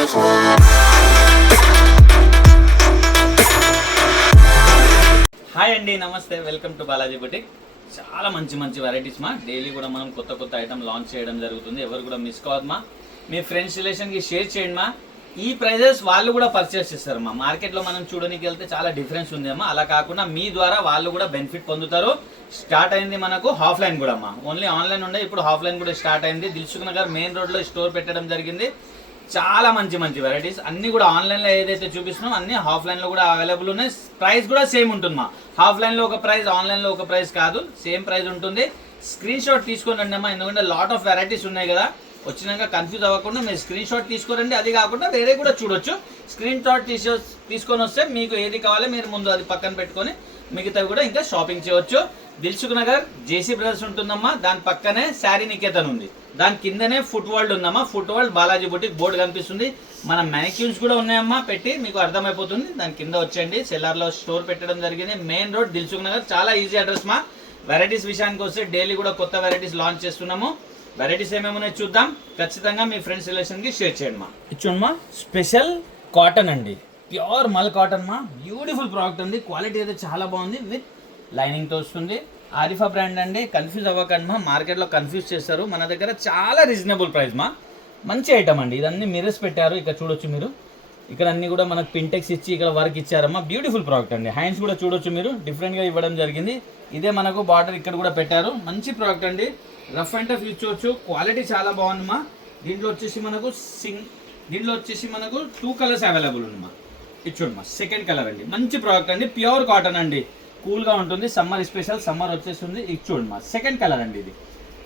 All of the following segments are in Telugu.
హాయ్ అండి, నమస్తే, వెల్కమ్ టు బాలాజీ బుటిక్. చాలా మంచి మంచి వెరైటీస్ మా డైలీ కూడా మనం కొత్త కొత్త ఐటమ్ లాంచ్ చేయడం జరుగుతుంది. ఎవరు కూడా మిస్ కావద్దు మా. మీ ఫ్రెండ్స్ రిలేషన్కి షేర్ చేయండి మా. ఈ ప్రైజెస్ వాళ్ళు కూడా పర్చేస్ చేస్తారు మా. మార్కెట్లో మనం చూడడానికి వెళ్తే చాలా డిఫరెన్స్ ఉంది అమ్మా. అలా కాకుండా మీ ద్వారా వాళ్ళు కూడా బెనిఫిట్ పొందుతారు. స్టార్ట్ అయింది మనకు ఆఫ్లైన్ కూడా అమ్మా. ఓన్లీ ఆన్లైన్ ఉండే, ఇప్పుడు ఆఫ్లైన్ కూడా స్టార్ట్ అయింది. దిల్సుఖ్ నగర్ మెయిన్ రోడ్లో స్టోర్ పెట్టడం జరిగింది. చాలా మంచి మంచి వెరైటీస్ అన్నీ కూడా ఆన్లైన్లో ఏదైతే చూపిస్తున్నామో అన్నీ ఆఫ్లైన్లో కూడా అవైలబుల్ ఉన్నాయి. ప్రైస్ కూడా సేమ్ ఉంటుంది మా. ఆఫ్లైన్లో ఒక ప్రైస్, ఆన్లైన్లో ఒక ప్రైస్ కాదు, సేమ్ ప్రైస్ ఉంటుంది. స్క్రీన్ షాట్ తీసుకొని రండి అమ్మా. ఎందుకంటే లాట్ ఆఫ్ వెరైటీస్ ఉన్నాయి కదా, వచ్చినాక కన్ఫ్యూజ్ అవ్వకుండా మీరు స్క్రీన్ షాట్ తీసుకురండి. అది కాకుండా వేరే కూడా చూడొచ్చు. స్క్రీన్ షాట్ తీసుకొని వస్తే మీకు ఏది కావాలో మీరు ముందు అది పక్కన పెట్టుకొని మిగతావి కూడా ఇంకా షాపింగ్ చేయవచ్చు. దిల్సుఖ్ నగర్ జేసీ బ్రదర్స్ ఉంటుందమ్మా. దాని పక్కనే శారీ నికేతన్ ఉంది. దాని కిందనే ఫుట్ వరల్డ్ ఉందమ్మా. Foot world Balaji boutique board కనిపిస్తుంది. మన మ్యానిక్యూన్స్ కూడా ఉన్నాయమ్మా, పెట్టి మీకు అర్థమైపోతుంది. దాని కింద వచ్చేయండి. సెల్లార్లో స్టోర్ పెట్టడం జరిగింది. Main road Dilsukh Nagar. చాలా ఈజీ అడ్రస్ మా. వెరైటీస్ విషయానికి వస్తే డైలీ కూడా కొత్త వెరైటీస్ లాంచ్ చేస్తున్నాము. వెరైటీస్ ఏమేమున్నాయి చూద్దాం. ఖచ్చితంగా మీ ఫ్రెండ్స్ రిలేషన్కి షేర్ చేయండి మా. ఇచ్చుండమ్మా, స్పెషల్ కాటన్ అండి, ప్యూర్ మల్ కాటన్ మా. బ్యూటిఫుల్ ప్రోడక్ట్ ఉంది. క్వాలిటీ అయితే చాలా బాగుంది. విత్ లైనింగ్తో వస్తుంది. ఆరిఫా బ్రాండ్ అండి, కన్ఫ్యూజ్ అవ్వకండి మా. మార్కెట్లో కన్ఫ్యూజ్ చేస్తారు. మన దగ్గర చాలా రీజనబుల్ ప్రైస్ మా. మంచి ఐటమ్ అండి. ఇదన్నీ మిర్రర్స్ పెట్టారు, ఇక్కడ చూడొచ్చు మీరు. ఇక్కడ అన్ని కూడా మనకు పింటెక్స్ ఇచ్చి ఇక్కడ వర్క్ ఇచ్చారమ్మా. బ్యూటిఫుల్ ప్రోడక్ట్ అండి. హ్యాండ్స్ కూడా చూడొచ్చు మీరు, డిఫరెంట్గా ఇవ్వడం జరిగింది. ఇదే మనకు బార్డర్ ఇక్కడ కూడా పెట్టారు. మంచి ప్రోడక్ట్ అండి. రఫ్ అండ్ టఫ్ యూజ్ చేయొచ్చు. క్వాలిటీ చాలా బాగుందమ్మా. దీంట్లో వచ్చేసి మనకు 2 కలర్స్ అవైలబుల్ ఉందమ్మా. ఇది చూడమ్మా, సెకండ్ కలర్ అండి. మంచి ప్రోడక్ట్ అండి, ప్యూర్ కాటన్ అండి. కూల్గా ఉంటుంది. సమ్మర్ స్పెషల్, సమ్మర్ వచ్చేస్తుంది. ఇది చూడమ్మా, సెకండ్ కలర్ అండి. ఇది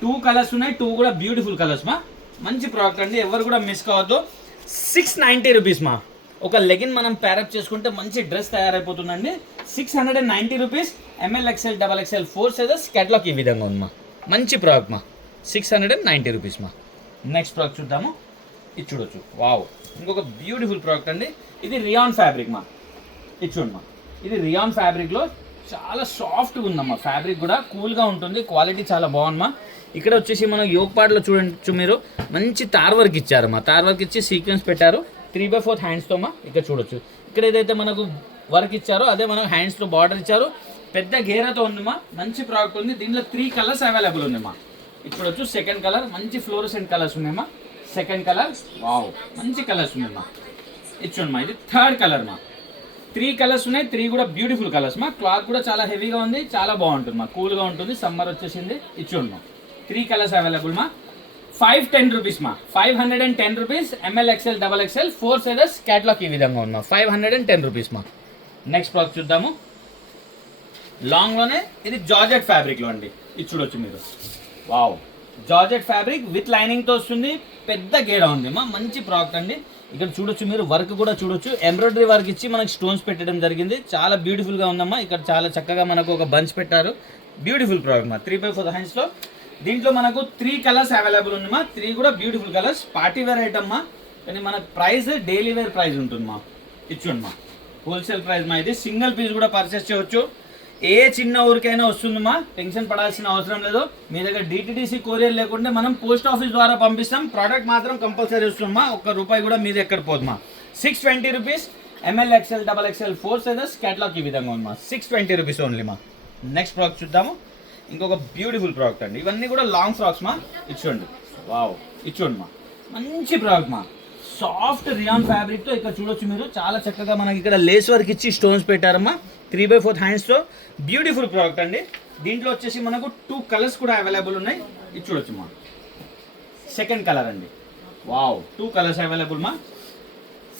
2 కలర్స్ ఉన్నాయి. 2 కూడా బ్యూటిఫుల్ కలర్స్ మా. మంచి ప్రోడక్ట్ అండి, ఎవరు కూడా మిస్ కావద్దు. 690 రూపీస్ మా. ఒక లెగిన్ మనం ప్యారప్ చేసుకుంటే మంచి డ్రెస్ తయారైపోతుందండి. 690 rupees. ML XL XXL 4 sizes. Catalogue ఈ విధంగా ఉంది మా. మంచి ప్రోడక్ట్ మా. 690 రూపీస్ మా. నెక్స్ట్ ప్రోడక్ట్ చూద్దాము. ఇది చూడొచ్చు. వావ్, ఇంకొక బ్యూటిఫుల్ ప్రోడక్ట్ అండి. ఇది రియాన్ ఫ్యాబ్రిక్ మా. ఇది చూడమ్మా, ఇది రియాన్ ఫ్యాబ్రిక్లో చాలా సాఫ్ట్గా ఉందమ్మా. ఫ్యాబ్రిక్ కూడా కూల్గా ఉంటుంది. క్వాలిటీ చాలా బాగుందమ్మా. ఇక్కడ వచ్చేసి మనం యోగ్ పార్ట్లో చూడొచ్చు మీరు. మంచి తార్ వర్క్ ఇచ్చారమ్మా. తార్ వర్క్ ఇచ్చి సీక్వెన్స్ పెట్టారు 3/4 హ్యాండ్స్తో మా. ఇక్కడ చూడొచ్చు. ఇక్కడ ఏదైతే మనకు వర్క్ ఇచ్చారో అదే మనకు హ్యాండ్స్తో బార్డర్ ఇచ్చారు. పెద్ద గేరాతో ఉందమ్మా. మంచి ప్రోడక్ట్ ఉంది. దీంట్లో 3 కలర్స్ అవైలబుల్ ఉందమ్మా. ఇప్పుడు వచ్చు సెకండ్ కలర్. మంచి ఫ్లోరసెంట్ కలర్స్ ఉన్నాయమ్మా. సెకండ్ కలర్, వావ్, మంచి కలర్స్ ఉన్నాయమ్మా. ఇచ్చుండమ్మా, ఇది థర్డ్ కలర్ మా. 3 కలర్స్ ఉన్నాయి. 3 కూడా బ్యూటిఫుల్ కలర్స్ మా. క్లాత్ కూడా చాలా హెవీగా ఉంది, చాలా బాగుంటుంది మా. కూల్గా ఉంటుంది. సమ్మర్ వచ్చేసింది. ఇచ్చుండమ్మా, 3 కలర్స్ అవైలబుల్ మా. 510 రూపీస్ మా. 510 rupees. ML XL XXL 4 sizes. Catalogue ఈ విధంగా ఉంది మా. 510 రూపీస్ మా. నెక్స్ట్ ప్రోడక్ట్ చూద్దాము. లాంగ్లోనే ఇది జార్జెట్ ఫ్యాబ్రిక్లో అండి. ఇది చూడొచ్చు మీరు. వావ్, జార్జెట్ ఫ్యాబ్రిక్ విత్ లైనింగ్తో వస్తుంది. పెద్ద గేడ ఉంది మా. మంచి ప్రోడక్ట్ అండి. ఇక్కడ చూడొచ్చు మీరు, వర్క్ కూడా చూడొచ్చు. ఎంబ్రాయిడరీ వర్క్ ఇచ్చి మనకి స్టోన్స్ పెట్టడం జరిగింది. చాలా బ్యూటిఫుల్గా ఉందమ్మా. ఇక్కడ చాలా చక్కగా మనకు ఒక బంచ్ పెట్టారు. బ్యూటిఫుల్ ప్రోడక్ట్ మా. 3/4 హ్యాండ్స్లో. దీంట్లో మనకు 3 కలర్స్ అవైలబుల్ ఉందమ్మా. 3 కూడా beautiful colours. Party wear item మా. కానీ మనకు ప్రైస్ డైలీ వేర్ ప్రైస్ ఉంటుంది మా. ఇచ్చుండి మా, హోల్సేల్ ప్రైస్ మా. ఇది సింగిల్ పీస్ కూడా పర్చేస్ చేయవచ్చు. ఏ చిన్న ఊరికైనా వస్తుందమ్మా. టెన్షన్ పడాల్సిన అవసరం లేదు. మీ దగ్గర DTDC కొరియర్ లేకుంటే మనం పోస్ట్ ఆఫీస్ ద్వారా పంపిస్తాం. ప్రోడక్ట్ మాత్రం కంపల్సరీ వస్తుందమ్మా. ₹1 కూడా మీది ఎక్కడ పోదుమా. 620 rupees. ML XL XXL 4 sizes. Catalogue ఈ విధంగా ఉంది మా. 620 రూపీస్ ఓన్లీ మా. నెక్స్ట్ ప్రోడక్ట్ చూద్దాము. ఇంకొక బ్యూటిఫుల్ ప్రోడక్ట్ అండి. ఇవన్నీ కూడా లాంగ్ ఫ్రాక్స్ మా. ఇచ్చోండి, వావ్, ఇచ్చోండి మా. మంచి ప్రోడక్ట్ మా. సాఫ్ట్ రియాన్ ఫ్యాబ్రిక్తో ఇక్కడ చూడొచ్చు మీరు. చాలా చక్కగా మనకి ఇక్కడ లేస్ వర్క్ ఇచ్చి స్టోన్స్ పెట్టారమ్మా. 3/4 హ్యాండ్స్తో బ్యూటిఫుల్ ప్రోడక్ట్ అండి. దీంట్లో వచ్చేసి మనకు 2 కలర్స్ కూడా అవైలబుల్ ఉన్నాయి. ఇది చూడొచ్చు మా. సెకండ్ కలర్ అండి. వావ్, 2 కలర్స్ అవైలబుల్ మా.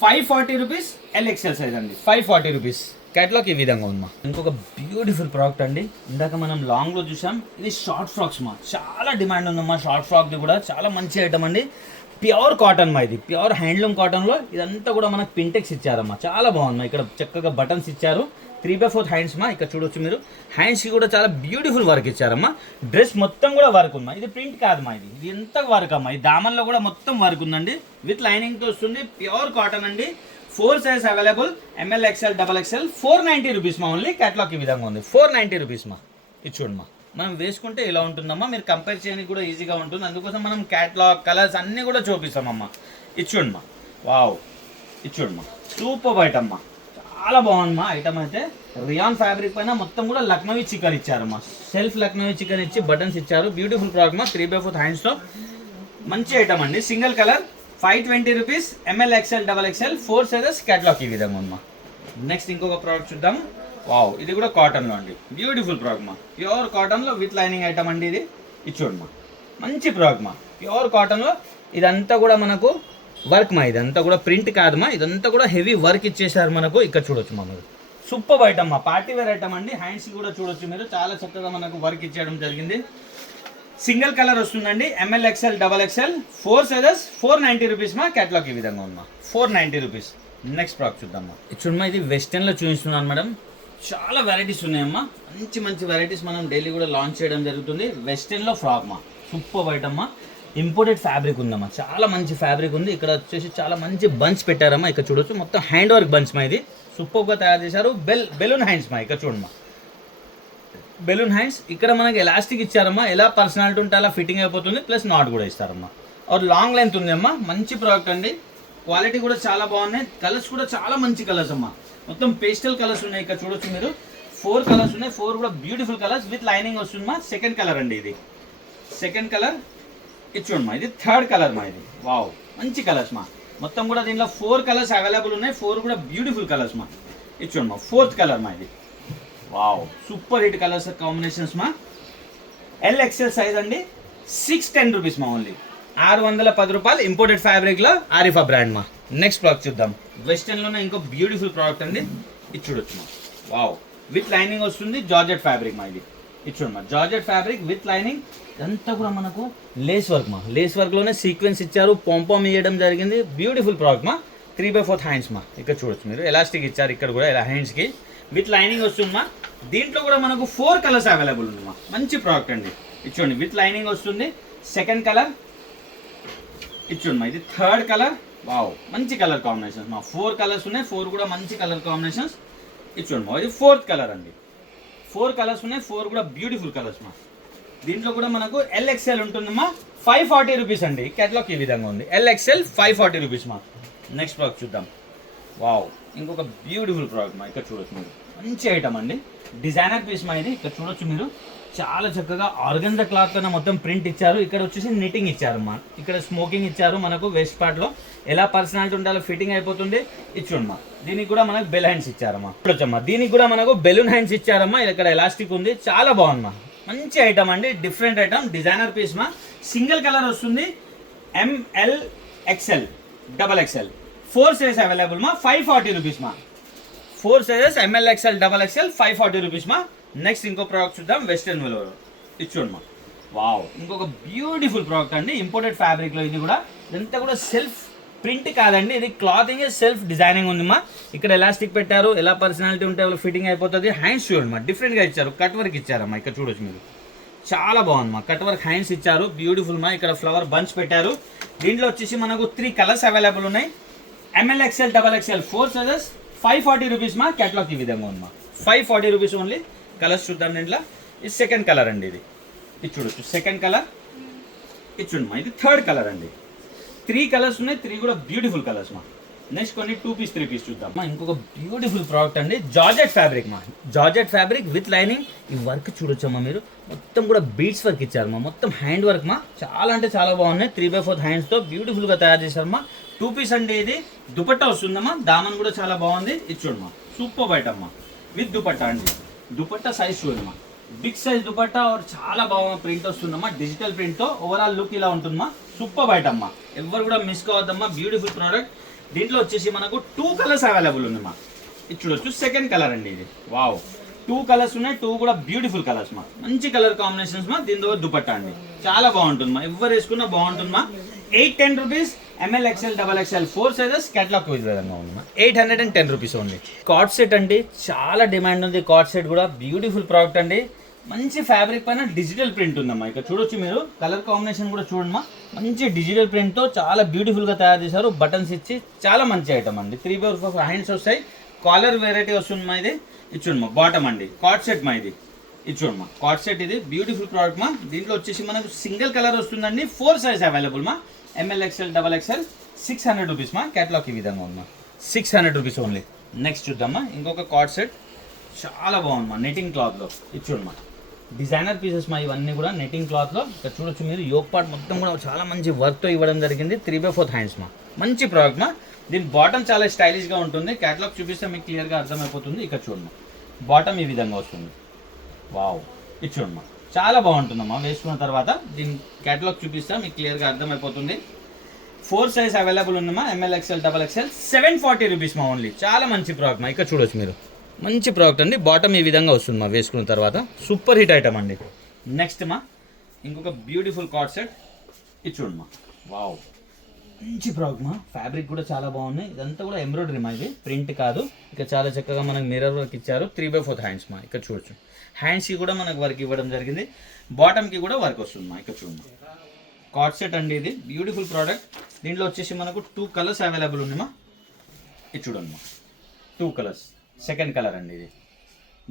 540 రూపీస్. LXL సైజ్ అండి. 540 రూపీస్. క్యాటలాగ్ ఈ విధంగా ఉంది మా. ఇంకొక బ్యూటిఫుల్ ప్రోడక్ట్ అండి. ఇందాక మనం లాంగ్లో చూసాం. ఇది షార్ట్ ఫ్రాక్స్ మా. చాలా డిమాండ్ ఉందమ్మా షార్ట్ ఫ్రాక్ది కూడా. చాలా మంచి ఐటమ్ అండి. ప్యూర్ కాటన్ మా. ఇది ప్యూర్ హ్యాండ్లూమ్ కాటన్లో. ఇదంతా కూడా మనకు పింటెక్స్ ఇచ్చారమ్మా. చాలా బాగుంది. ఇక్కడ చక్కగా బటన్స్ ఇచ్చారు. 3/4 హ్యాండ్స్ మా. ఇక్కడ చూడొచ్చు మీరు. హ్యాండ్స్కి కూడా చాలా బ్యూటిఫుల్ వర్క్ ఇచ్చారమ్మా. డ్రెస్ మొత్తం కూడా వర్క్ ఉందమ్మా. ఇది ప్రింట్ కాదమ్మా. ఇది ఎంత వర్క్ అమ్మా. ఈ దామన్లో కూడా మొత్తం వర్క్ ఉందండి. విత్ లైనింగ్తో వస్తుంది. ప్యూర్ కాటన్ అండి. 4 size available. ML XL XXL 490 rupees మా. ఓన్లీ క్యాటలాగ్ ఈ విధంగా ఉంది. 490 రూపీస్ మా. ఇది చూడమ్మా, మనం వేసుకుంటే ఇలా ఉంటుందమ్మా. మీరు కంపేర్ చేయడానికి కూడా ఈజీగా ఉంటుంది. అందుకోసం మనం క్యాటలాగ్ కలర్స్ అన్నీ కూడా చూపిస్తామమ్మా. ఇది చూడమ్మా, వావ్, ఇది చూడమ్మా, సూపర్ ఐటమ్ అమ్మా, చాలా బాగుందమ్మా. ఐటమ్ అయితే రియాన్ ఫ్యాబ్రిక్ పైన మొత్తం కూడా లక్నవీ చికెన్ ఇచ్చారమ్మా. సెల్ఫ్ లక్నవీ చికెన్ ఇచ్చి బటన్స్ ఇచ్చారు. బ్యూటిఫుల్ ప్రోడక్ట్ మా, 3/4 హ్యాండ్స్తో మంచి ఐటమ్ అండి. Single colour 520 rupees, M L XL double XL 4 sizes catalogue ఈ విధంగా ఉందమ్మా. నెక్స్ట్ ఇంకొక ప్రోడక్ట్ చూద్దాం. వావ్, ఇది కూడా కాటన్లో అండి. బ్యూటిఫుల్ ప్రోడక్ట్ మా, ప్యూర్ కాటన్లో విత్ లైనింగ్ ఐటమ్ అండి. ఇది చూడమ్మా, మంచి ప్రోడక్ట్ మా, ప్యూర్ కాటన్లో. ఇదంతా కూడా మనకు వర్క్ మా, ఇదంతా కూడా ప్రింట్ కాదమ్మా, ఇదంతా కూడా హెవీ వర్క్ ఇచ్చేసారు మనకు. ఇక్కడ చూడొచ్చు మా, మీరు సూపర్ ఐటమ్ మా, పార్టీ వేర్ ఐటమ్ అండి. హ్యాండ్స్ కూడా చూడొచ్చు మీరు, చాలా చక్కగా మనకు వర్క్ ఇచ్చేయడం జరిగింది. సింగిల్ కలర్ వస్తుందండి, M L XL double XL 4 sizes 490 rupees మా. క్యాటలాగ్ ఈ విధంగా ఉందమ్మా, 490 రూపీస్. నెక్స్ట్ ప్రోడక్ట్ చూద్దామా. చూడమ్మా, ఇది వెస్టర్న్లో చూపిస్తున్నాను మేడం. చాలా వెరైటీస్ ఉన్నాయమ్మా, మంచి మంచి వెరైటీస్ మనం డైలీ కూడా లాంచ్ చేయడం జరుగుతుంది. వెస్టర్న్లో ఫ్రాక్ మా, సూపర్ ఐటమ్ మా. ఇంపోర్టెడ్ ఫ్యాబ్రిక్ ఉందమ్మా, చాలా మంచి ఫ్యాబ్రిక్ ఉంది. ఇక్కడ వచ్చేసి చాలా మంచి బంచ్ పెట్టారమ్మా. ఇక్కడ చూడొచ్చు, మొత్తం హ్యాండ్ వర్క్ బంచ్ మా. ఇది సూపర్గా తయారు చేశారు. బెలూన్ హ్యాండ్స్ మా, ఇక్కడ చూడమ్మా, బెలూన్ హ్యాండ్స్. ఇక్కడ మనకి ఎలాస్టిక్ ఇచ్చారమ్మా, ఎలా పర్సనాలిటీ ఉంటే అలా ఫిట్టింగ్ అయిపోతుంది. ప్లస్ నాట్ కూడా ఇస్తారమ్మా. और లాంగ్ లెంత్ ఉంది అమ్మా, మంచి ప్రోడక్ట్ అండి. క్వాలిటీ కూడా చాలా బాగున్నాయి. కలర్స్ కూడా చాలా మంచి కలర్స్ అమ్మా, మొత్తం పేస్టల్ కలర్స్ ఉన్నాయి. ఇక్కడ చూడొచ్చు మీరు, 4 కలర్స్ ఉన్నాయి. 4 కూడా బ్యూటిఫుల్ కలర్స్ విత్ లైనింగ్ వస్తుంది మా. సెకండ్ కలర్ అండి, ఇది సెకండ్ కలర్. ఇది చూడమ్మా, ఇది థర్డ్ కలర్ మా. ఇది వావ్, మంచి కలర్స్ మా. మొత్తం కూడా దీంట్లో 4 కలర్స్ అవైలబుల్ ఉన్నాయి. 4 కూడా బ్యూటిఫుల్ కలర్స్ మా. ఇది చూడమ్మా, 4th కలర్ మా. ఇది wow, super hit colours combinations మా. ఎల్ ఎక్స్ఎల్ సైజ్ అండి, 610 రూపీస్ మా. ఓన్లీ 610 రూపాయలు. ఇంపోర్టెడ్ ఫ్యాబ్రిక్లో ఆరిఫా బ్రాండ్ మా. నెక్స్ట్ ప్రోడక్ట్ చూద్దాం. వెస్టర్న్లోనే ఇంకో బ్యూటిఫుల్ ప్రోడక్ట్ అండి. ఇది చూడొచ్చు మా. వావ్, విత్ లైనింగ్ వస్తుంది. జార్జెట్ ఫ్యాబ్రిక్ మా. ఇది చూడమ్మా, జార్జెట్ ఫ్యాబ్రిక్ విత్ లైనింగ్. ఇదంతా కూడా మనకు లేస్ వర్క్ మా. లేస్ వర్క్లోనే సీక్వెన్స్ ఇచ్చారు, పాంపామ్ ఇవ్వడం జరిగింది. బ్యూటిఫుల్ ప్రోడక్ట్ మా. 3/4 హ్యాండ్స్ మా. ఇక్కడ చూడొచ్చు మీరు, ఎలాస్టిక్ ఇచ్చారు ఇక్కడ కూడా ఇలా హ్యాండ్స్కి. విత్ లైనింగ్ వస్తుంది మా. దీంట్లో కూడా మనకు 4 కలర్స్ అవైలబుల్ ఉంది మా. మంచి ప్రోడక్ట్ అండి. ఇది చూడండి, విత్ లైనింగ్ వస్తుంది. Second colour. ఇది చూడండి మా, ఇది థర్డ్ కలర్. వావ్, మంచి కలర్ కాంబినేషన్స్ మా. 4 కలర్స్ ఉన్నాయి. 4 కూడా మంచి కలర్ కాంబినేషన్స్. ఇది చూడండి మా, ఇది 4th కలర్ అండి. 4 కలర్స్ ఉన్నాయి. 4 కూడా బ్యూటిఫుల్ కలర్స్ మా. దీంట్లో కూడా మనకు ఎల్ఎక్స్ఎల్ ఉంటుందమ్మా. 540 రూపీస్ అండి. కేటలాగ్ ఈ విధంగా ఉంది. ఎల్ఎక్స్ఎల్ 540 రూపీస్ మా. నెక్స్ట్ ప్రోడక్ట్ చూద్దాం. వావ్, ఇంకొక బ్యూటిఫుల్ ప్రోడక్ట్ మా. ఇక్కడ చూడొచ్చు మీరు, మంచి ఐటమ్ అండి. డిజైనర్ పీస్ మా. ఇది ఇక్కడ చూడొచ్చు మీరు, చాలా చక్కగా ఆర్గన్జా క్లాత్ కన్నా మొత్తం ప్రింట్ ఇచ్చారు. ఇక్కడ వచ్చేసి నిట్టింగ్ ఇచ్చారమ్మా. ఇక్కడ స్మోకింగ్ ఇచ్చారు మనకు. వెస్ట్ పార్ట్లో ఎలా పర్సనాలిటీ ఉండాలో ఫిట్టింగ్ అయిపోతుంది. ఇచ్చుడమ్మా, దీనికి కూడా మనకు బెల్ హ్యాండ్స్ ఇచ్చారమ్మా. చూడొచ్చమ్మా, దీనికి కూడా మనకు బెలూన్ హ్యాండ్స్ ఇచ్చారమ్మా. ఇక్కడ ఎలాస్టిక్ ఉంది, చాలా బాగుందమ్మా. మంచి ఐటమ్ అండి, డిఫరెంట్ ఐటమ్. డిజైనర్ పీస్ మా. సింగిల్ కలర్ వస్తుంది. M L XL double XL 4 size available మా. 540 రూపీస్ మా. 4 sizes M L XL double XL 540 rupees మా. నెక్స్ట్ ఇంకో ప్రోడక్ట్ చూద్దాం. వెస్టర్న్ వేలో ఇది చూడమ్మా. వావ్, ఇంకొక బ్యూటిఫుల్ ప్రోడక్ట్ అండి. ఇంపోర్టెడ్ ఫ్యాబ్రిక్లో ఇది కూడా. ఇదంతా కూడా సెల్ఫ్ ప్రింట్ కాదండి, ఇది క్లాతింగ్ సెల్ఫ్ డిజైనింగ్ ఉంది మా. ఇక్కడ ఎలాస్టిక్ పెట్టారు, ఎలా పర్సనాలిటీ ఉంటే ఫిట్టింగ్ అయిపోతుంది. హ్యాండ్స్ చూడమ్మా, డిఫరెంట్గా ఇచ్చారు. కట్ వర్క్ ఇచ్చారమ్మా. ఇక్కడ చూడొచ్చు మీరు, చాలా బాగుంది మా. కట్ వర్క్ హ్యాండ్స్ ఇచ్చారు, బ్యూటిఫుల్ మా. ఇక్కడ ఫ్లవర్ బంచ్ పెట్టారు. దీంట్లో వచ్చేసి మనకు 3 కలర్స్ అవైలబుల్ ఉన్నాయి. M L XL double XL 4 sizes 540 rupees మా. కేటలాగ్ ఈ విధంగా ఉంది మా. 540 రూపీస్ ఓన్లీ. కలర్స్ చూద్దాం దీంట్లో. ఇది సెకండ్ కలర్ అండి. ఇది చూడొచ్చు, సెకండ్ కలర్. ఇది చూడండి మా, ఇది థర్డ్ కలర్ అండి. 3 కలర్స్ ఉన్నాయి. 3 కూడా బ్యూటిఫుల్ కలర్స్ మా. నెక్స్ట్ కొన్ని 2 పీస్ 3 పీస్ చూద్దాం. ఇంకొక బ్యూటిఫుల్ ప్రోడక్ట్ అండి, జార్జెట్ ఫ్యాబ్రిక్ మా. Georgette fabric with lining. ఈ వర్క్ చూడొచ్చమ్మా మీరు, మొత్తం కూడా బీడ్స్ వర్క్ ఇచ్చారు మా. మొత్తం హ్యాండ్ వర్క్ మా. చాలా అంటే చాలా బాగున్నాయి. 3/4 హ్యాండ్స్తో బ్యూటిఫుల్గా తయారు చేశారు మా. 2 పీస్ అండి. ఇది దుపట్టా వస్తుందమ్మా. దామన్ కూడా చాలా బాగుంది. ఇది చూడమ్మా, సూపర్ ఐటమ్ మా. విత్ దుపట్టా అండి. దుపట్టా సైజ్ చూడమ్మా, బిగ్ సైజ్ దుపట్టా. చాలా బాగా ప్రింట్ వస్తుందమ్మా, డిజిటల్ ప్రింట్తో. ఓవరాల్ లుక్ ఇలా ఉంటుందమ్మా. సూపర్ ఐటమ్ మా. ఎవరు కూడా మిస్ కావద్దమ్మా, బ్యూటిఫుల్ ప్రోడక్ట్. దీంట్లో వచ్చేసి మనకు 2 కలర్స్ అవైలబుల్ ఉందమ్మా. ఇది చూడొచ్చు, సెకండ్ కలర్ అండి. ఇది వావ్, 2 కలర్స్ ఉన్నాయి. 2 కూడా బ్యూటిఫుల్ కలర్స్ మా. మంచి కలర్ కాంబినేషన్స్ మా. దీంతో దుపట్టా అండి, చాలా బాగుంటుంది మా. ఎవరు వేసుకున్నా బాగుంటుంది మా. 810 rupees. M L XL double XL 4 sizes. Catalogue విధంగా ఉంది మా. 810 రూపీస్ ఓన్లీ. కార్డ్ సెట్ అండి, చాలా డిమాండ్ ఉంది. కార్డ్ సెట్ కూడా బ్యూటిఫుల్ ప్రోడక్ట్ అండి. మంచి ఫ్యాబ్రిక్ పైన డిజిటల్ ప్రింట్ ఉందమ్మా. ఇక్కడ చూడొచ్చు మీరు, కలర్ కాంబినేషన్ కూడా చూడమ్మా. మంచి డిజిటల్ ప్రింట్తో చాలా బ్యూటిఫుల్గా తయారు చేశారు. బటన్స్ ఇచ్చి చాలా మంచి ఐటమ్ అండి. 3/4 హ్యాండ్స్ వస్తాయి. కాలర్ వెరైటీ వస్తుంది మా. ఇది చూడమ్మా, బాటమ్ అండి. కార్డ్ సెట్ మా. ఇది చూడమ్మా, కార్డ్ సెట్. ఇది బ్యూటిఫుల్ ప్రోడక్ట్ మా. దీంట్లో వచ్చేసి మనకు సింగిల్ కలర్ వస్తుందండి. 4 సైజ్ అవైలబుల్ మా. M L XL double XL 600 rupees మా. క్యాటలాగ్ ఈ విధంగా ఉందమ్మా. 600 రూపీస్ ఓన్లీ. నెక్స్ట్ చూద్దామా ఇంకొక కార్డ్ సెట్. చాలా బాగుందమ్మా నెట్టింగ్ క్లాత్లో. ఇది చూడమ్మా డిజైనర్ పీసెస్ మా ఇవన్నీ కూడా నెట్టింగ్ క్లాత్లో. ఇక్కడ చూడొచ్చు మీరు యోక్ పార్ట్ మొత్తం కూడా చాలా మంచి వర్క్తో ఇవ్వడం జరిగింది. 3/4 హ్యాండ్స్ మా. మంచి ప్రోడక్ట్ మా. దీని బాటమ్ చాలా స్టైలిష్గా ఉంటుంది. క్యాటలాగ్ చూపిస్తే మీకు క్లియర్గా అర్థమైపోతుంది. ఇక్కడ చూడమ్మా బాటమ్ ఈ విధంగా వస్తుంది. వావ్ ఇది చూడమ్మా చాలా బాగుంటుందమ్మా వేసుకున్న తర్వాత. దీని క్యాటలాగ్ చూపిస్తే మీకు క్లియర్గా అర్థమైపోతుంది. 4 సైజ్ అవైలబుల్ ఉందమ్మా. ML XL XXL 740 రూపీస్ మా ఓన్లీ. చాలా మంచి ప్రోడక్ట్ మా. ఇక్కడ చూడొచ్చు మీరు మంచి ప్రోడక్ట్ అండి. బాటమ్ ఈ విధంగా వస్తుంది మా వేసుకున్న తర్వాత. సూపర్ హిట్ ఐటమ్ అండి. నెక్స్ట్ మా ఇంకొక బ్యూటిఫుల్ కార్డ్ సెట్. ఇది చూడమ్మా వావ్ మంచి ప్రోడక్ట్ మా. ఫ్యాబ్రిక్ కూడా చాలా బాగుంది. ఇదంతా కూడా ఎంబ్రాయిడరీ మా. ఇది ప్రింట్ కాదు. ఇక చాలా చక్కగా మనకు మిర్రర్ వర్క్ ఇచ్చారు. 3/4 హ్యాండ్స్ మా. ఇక్కడ చూడొచ్చు హ్యాండ్స్కి కూడా మనకు వర్క్ ఇవ్వడం జరిగింది. బాటమ్కి కూడా వర్క్ వస్తుంది మా. ఇక్కడ చూడమ్మా కార్డ్ సెట్ అండి. ఇది బ్యూటిఫుల్ ప్రోడక్ట్. దీంట్లో వచ్చేసి మనకు 2 కలర్స్ అవైలబుల్ ఉందమ్మా. ఇది చూడండి మా 2 కలర్స్. సెకండ్ కలర్ అండి ఇది.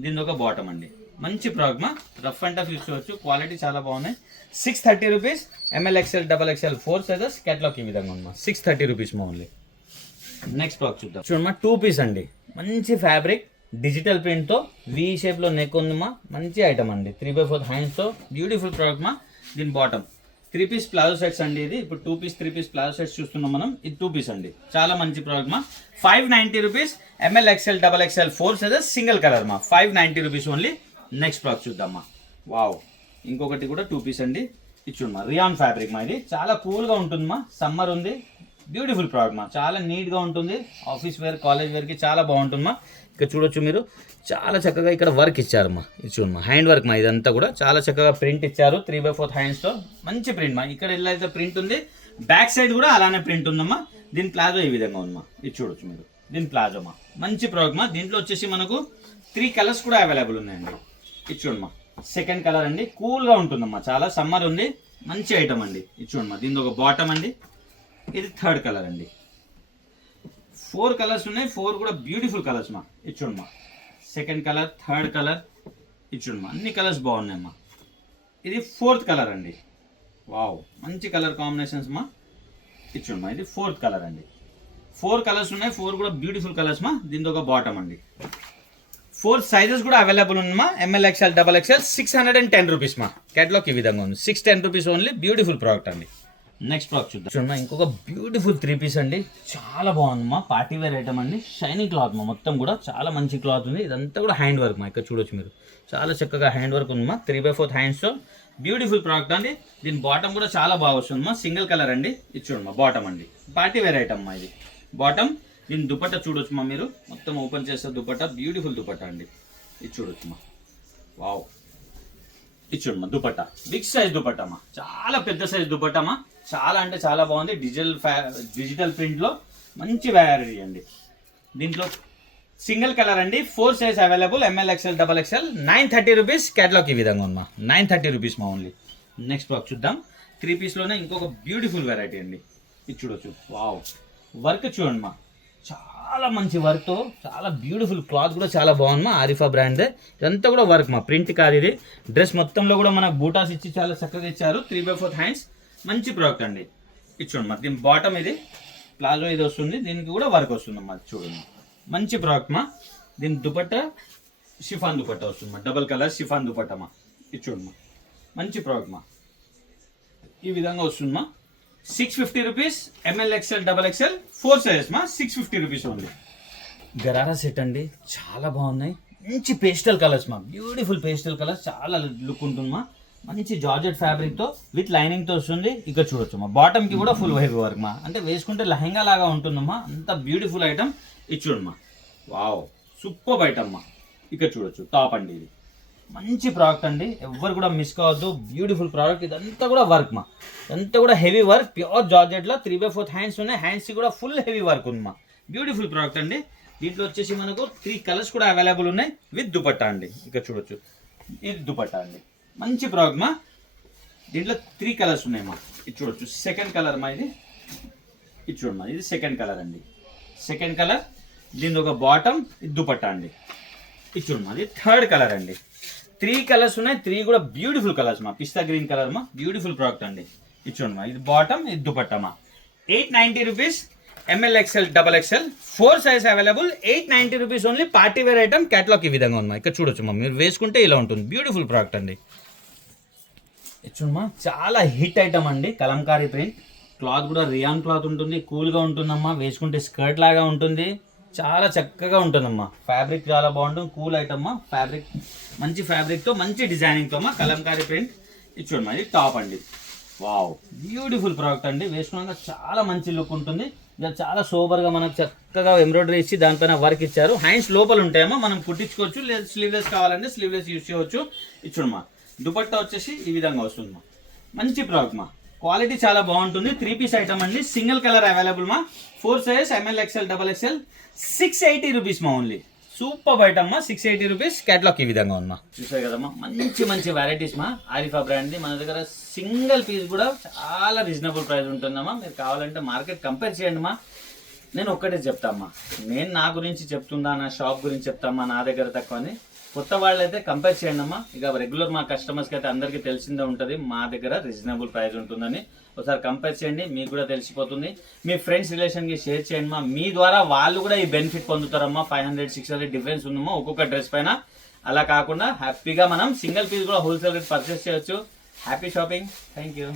దీని ఒక బాటమ్ అండి. మంచి ప్రోడక్ట్ మా. రఫ్ అండ్ టఫ్ యూస్ చేయవచ్చు. క్వాలిటీ చాలా బాగున్నాయి. 630 rupees. ML XL XXL 4 sizes. Catalogue ఈ విధంగా ఉంది మా. 630 రూపీస్ మా ఓన్లీ. నెక్స్ట్ ప్రోడక్ట్ చూద్దాం. చూడమ్మా 2 పీస్ అండి. మంచి ఫ్యాబ్రిక్ డిజిటల్ ప్రింట్తో వి షేప్లో నెక్ ఉంది మా. మంచి ఐటమ్ అండి. 3/4 హ్యాండ్స్తో బ్యూటిఫుల్ ప్రోడక్ట్ మా. దీని బాటమ్ 3 పీస్ ప్లాజో సెట్స్ అండి. ఇది ఇప్పుడు 2 పీస్ 3 పీస్ ప్లాజో సెట్స్ చూస్తున్నాం మనం. ఇది 2 పీస్ అండి. చాలా మంచి ప్రోడక్ట్ మా. 590 rupees. ML XL XXL 4 sizes single colour మా. 590 రూపీస్ ఓన్లీ. నెక్స్ట్ ప్రోడక్ట్ చూద్దామా. వావ్ ఇంకొకటి కూడా 2 పీస్ అండి. ఇచ్చుడు మా రియాన్ ఫ్యాబ్రిక్ మా. ఇది చాలా కూల్గా ఉంటుంది మా. సమ్మర్ ఉంది. బ్యూటిఫుల్ ప్రోడక్ట్ మా. చాలా నీట్గా ఉంటుంది. ఆఫీస్ వేర్ కాలేజ్ వేర్కి చాలా బాగుంటుంది మా. ఇక్కడ చూడొచ్చు మీరు చాలా చక్కగా ఇక్కడ వర్క్ ఇచ్చారు మా. ఇది చూడమ్మా హ్యాండ్ వర్క్ మా. ఇదంతా కూడా చాలా చక్కగా ప్రింట్ ఇచ్చారు. 3/4 హ్యాండ్స్తో మంచి ప్రింట్ మా. ఇక్కడ ఎలా అయితే ప్రింట్ ఉంది బ్యాక్ సైడ్ కూడా అలానే ప్రింట్ ఉందమ్మా. దీని ప్లాజో ఈ విధంగా ఉందమ్మా. ఇది చూడొచ్చు మీరు. దీని ప్లాజో మా మంచి ప్రోడక్ట్ మా. దీంట్లో వచ్చేసి మనకు 3 కలర్స్ కూడా అవైలబుల్ ఉన్నాయండి. ఇది చూడమ్మా సెకండ్ కలర్ అండి. కూల్గా ఉంటుందమ్మా. చాలా సమ్మర్ ఉంది. మంచి ఐటమ్ అండి. ఇది చూడమ్మా దీని ఒక బాటమ్ అండి. ఇది థర్డ్ కలర్ అండి. 4 కలర్స్ ఉన్నాయి. 4 కూడా బ్యూటిఫుల్ కలర్స్ మా. ఇది చూడమ్మా సెకండ్ కలర్, థర్డ్ కలర్. ఇది చూడమ్మా అన్ని కలర్స్ బాగున్నాయమ్మా. ఇది 4th కలర్ అండి. వావ్ మంచి కలర్ కాంబినేషన్స్ మా. ఇది చూడమ్మా ఇది 4th కలర్ అండి. 4 కలర్స్ ఉన్నాయి. 4 కూడా బ్యూటిఫుల్ కలర్స్ మా. దీంతో ఒక బాటమ్ అండి. 4 సైజెస్ కూడా అవైలబుల్ ఉందమ్మా. ML XL XXL 610 రూపీస్ మా. క్యాటలాగ్ ఈ విధంగా ఉంది. 610 రూపీస్ ఓన్లీ. బ్యూటిఫుల్ ప్రోడక్ట్ అండి. నెక్స్ట్ ప్రోడక్ట్ చూద్దాం. చూడమ్మా ఇంకొక బ్యూటిఫుల్ 3 పీస్ అండి. చాలా బాగుందమ్మా. పార్టీ వేర్ ఐటమ్ అండి. షైనింగ్ క్లాత్ మా. మొత్తం కూడా చాలా మంచి క్లాత్ ఉంది. ఇదంతా కూడా హ్యాండ్ వర్క్ మా. ఇక్కడ చూడొచ్చు మీరు చాలా చక్కగా హ్యాండ్ వర్క్ ఉందమ్మా. 3/4 హ్యాండ్స్తో బ్యూటిఫుల్ ప్రోడక్ట్ అండి. దీని బాటమ్ కూడా చాలా బాగా వస్తుందమ్మా. సింగిల్ కలర్ అండి. ఇది చూడమ్మా బాటమ్ అండి. పార్టీ వేర్ ఐటమ్ మా ఇది బాటమ్. దీని దుపట్టా చూడొచ్చు మా. మీరు మొత్తం ఓపెన్ చేస్తే దుపట్టా బ్యూటిఫుల్ దుపట్టా అండి. ఇది చూడొచ్చు మా. వావ్ ఇది చూడమ్మా దుపట్టా బిగ్ సైజ్ దుపట్టా మా. చాలా పెద్ద సైజ్ దుపట్టా మా. చాలా అంటే చాలా బాగుంది. డిజిటల్ ప్రింట్లో మంచి వ్యారైటీ అండి. దీంట్లో సింగిల్ కలర్ అండి. 4 size available. ML XL XXL 930 rupees. Catalogue ఈ విధంగా ఉందమ్మా. 930 రూపీస్ మా ఓన్లీ. నెక్స్ట్ బాక్స్ చూద్దాం. 3 పీస్లోనే ఇంకొక బ్యూటిఫుల్ వెరైటీ అండి. ఇది చూడొచ్చు. వావ్ వర్క్ చూడండి మా. చాలా మంచి వర్క్తో చాలా బ్యూటిఫుల్ క్లాత్ కూడా చాలా బాగుంది మా. ఆరిఫా బ్రాండ్. ఇదంతా కూడా వర్క్ మా. ప్రింట్ కాదు ఇది. డ్రెస్ మొత్తంలో కూడా మనకు బూటాస్ ఇచ్చి చాలా చక్కగా ఇచ్చారు. 3/4 హ్యాండ్స్ మంచి ప్రోడక్ట్ అండి. ఇది చూడండి మా. దీని బాటమ్ ఇది ప్లాజో ఇది వస్తుంది. దీనికి కూడా వర్క్ వస్తుంది అమ్మా. చూడండి మంచి ప్రోడక్ట్ మా. దీని దుపట్టా షిఫాన్ దుపట్టా వస్తుంది మా. డబల్ కలర్ షిఫాన్ దుపట్టా మా. ఇది చూడండి మా మంచి ప్రోడక్ట్ మా. ఈ విధంగా వస్తుంది మా. 650 rupees. ML XL XXL 4 sizes మా. 650 రూపీస్ ఓన్లీ. గరారా సెట్ అండి. చాలా బాగున్నాయి. మంచి పేస్టల్ కలర్స్ మా. Beautiful pastel colours. చాలా లుక్ ఉంటుంది మా. మంచి జార్జెట్ ఫ్యాబ్రిక్తో విత్ లైనింగ్తో వస్తుంది. ఇక్కడ చూడొచ్చు మా. బాటమ్కి కూడా ఫుల్ హెవీ వర్క్ మా. అంటే వేసుకుంటే లెహంగా లాగా ఉంటుందమ్మా. అంత బ్యూటిఫుల్ ఐటమ్. ఇది చూడమ్మా. వావ్ సూపర్ ఐటమ్ మా. ఇక్కడ చూడొచ్చు టాప్ అండి. ఇది మంచి ప్రోడక్ట్ అండి. ఎవ్వరు కూడా మిస్ కావద్దు. Beautiful product. ఇదంతా కూడా వర్క్ మా. ఇదంతా కూడా హెవీ వర్క్. ప్యూర్ జార్జెట్లో 3/4 హ్యాండ్స్ ఉన్నాయి. హ్యాండ్స్కి కూడా ఫుల్ హెవీ వర్క్ ఉంది మా. బ్యూటిఫుల్ ప్రోడక్ట్ అండి. దీంట్లో వచ్చేసి మనకు 3 కలర్స్ కూడా అవైలబుల్ ఉన్నాయి విత్ దుపట్టా అండి. ఇక్కడ చూడొచ్చు ఇది దుపట్టా అండి. మంచి ప్రోడక్ట్ మా. దీంట్లో 3 కలర్స్ ఉన్నాయి మా. ఇది చూడొచ్చు సెకండ్ కలర్ మా. ఇది చూడమ్మా ఇది సెకండ్ కలర్ అండి. Second colour. దీని ఒక బాటమ్. ఇది దుపట్టా అండి. ఇది చూడమ్మా అది థర్డ్ కలర్ అండి. 3 కలర్స్ ఉన్నాయి. 3 కూడా బ్యూటిఫుల్ కలర్స్ మా. పిస్తా గ్రీన్ కలర్ మా. బ్యూటిఫుల్ ప్రోడక్ట్ అండి. ఇది చూడమ్మా ఇది బాటమ్. ఇది దుపట్టా మా. 890 rupees. M L XL double XL 4 size available. 890 rupees only. Party wear item. Catalogue ఈ విధంగా ఉంది. ఇక్కడ చూడొచ్చు మా, మీరు వేసుకుంటే ఇలా ఉంటుంది. బ్యూటిఫుల్ ప్రోడక్ట్ అండి. చూడమ్మా, చాలా హిట్ ఐటమ్ అండి. కలంకారీ ప్రింట్. క్లాత్ కూడా రియాన్ క్లాత్ ఉంటుంది. కూల్గా ఉంటుందమ్మా. వేసుకుంటే స్కర్ట్ లాగా ఉంటుంది. చాలా చక్కగా ఉంటుందమ్మా. ఫ్యాబ్రిక్ చాలా బాగుంటుంది. కూల్ ఐటమ్ అమ్మా. ఫ్యాబ్రిక్ మంచి ఫ్యాబ్రిక్తో మంచి డిజైనింగ్తో అమ్మా. కలంకారీ ప్రింట్. ఇది చూడమ్మా, ఇది టాప్ అండి. వావ్, బ్యూటిఫుల్ ప్రోడక్ట్ అండి. వేసుకున్నాక చాలా మంచి లుక్ ఉంటుంది. ఇక చాలా సోబర్గా మనకు చక్కగా ఎంబ్రాయిడరీ ఇచ్చి దానిపైన వర్క్ ఇచ్చారు. హ్యాండ్స్ లోపల ఉంటాయమ్మా, మనం కుట్టించుకోవచ్చు. లేదా స్లీవ్లెస్ కావాలంటే స్లీవ్లెస్ యూజ్ చేయవచ్చు. ఇది చూడమ్మా, దుపట్టా వచ్చేసి ఈ విధంగా వస్తుందమ్మా. మంచి ప్రోడక్ట్ మా. క్వాలిటీ చాలా బాగుంటుంది. 3 పీస్ ఐటమ్ అండి. సింగిల్ కలర్ అవైలబుల్ మా. 4 size M L XL double XL. 680 rupees మా ఓన్లీ. సూపర్ ఐటమ్ మా. 680 రూపీస్. క్యాటలాగ్ ఈ విధంగా ఉందా, చూసారు కదమ్మా. మంచి మంచి వెరైటీస్ మా. ఆరిఫా బ్రాండ్ది. మన దగ్గర సింగిల్ పీస్ కూడా చాలా రీజనబుల్ ప్రైస్ ఉంటుందమ్మా. మీరు కావాలంటే మార్కెట్ కంపేర్ చేయండి మా. నేను ఒక్కటే చెప్తామ్మా, నేను నా గురించి చెప్తుందా, నా షాప్ గురించి చెప్తామా, నా దగ్గర తక్కువ అని. కొత్త వాళ్ళు అయితే కంపేర్ చేయండి అమ్మా. ఇక రెగ్యులర్ మా కస్టమర్స్కి అయితే అందరికీ తెలిసిందే ఉంటుంది మా దగ్గర రీజనబుల్ ప్రైస్ ఉంటుందని. ఒకసారి కంపేర్ చేయండి, మీకు కూడా తెలిసిపోతుంది. మీ ఫ్రెండ్స్ రిలేషన్కి షేర్ చేయండి మా. మీ ద్వారా వాళ్ళు కూడా ఈ బెనిఫిట్ పొందుతారమ్మా. 500-600 డిఫరెన్స్ ఉందమ్మా ఒక్కొక్క డ్రెస్ పైన. అలా కాకుండా హ్యాపీగా మనం సింగిల్ పీస్ కూడా హోల్సేల్ రేట్ పర్చేస్ చేయొచ్చు. Happy shopping. Thank you.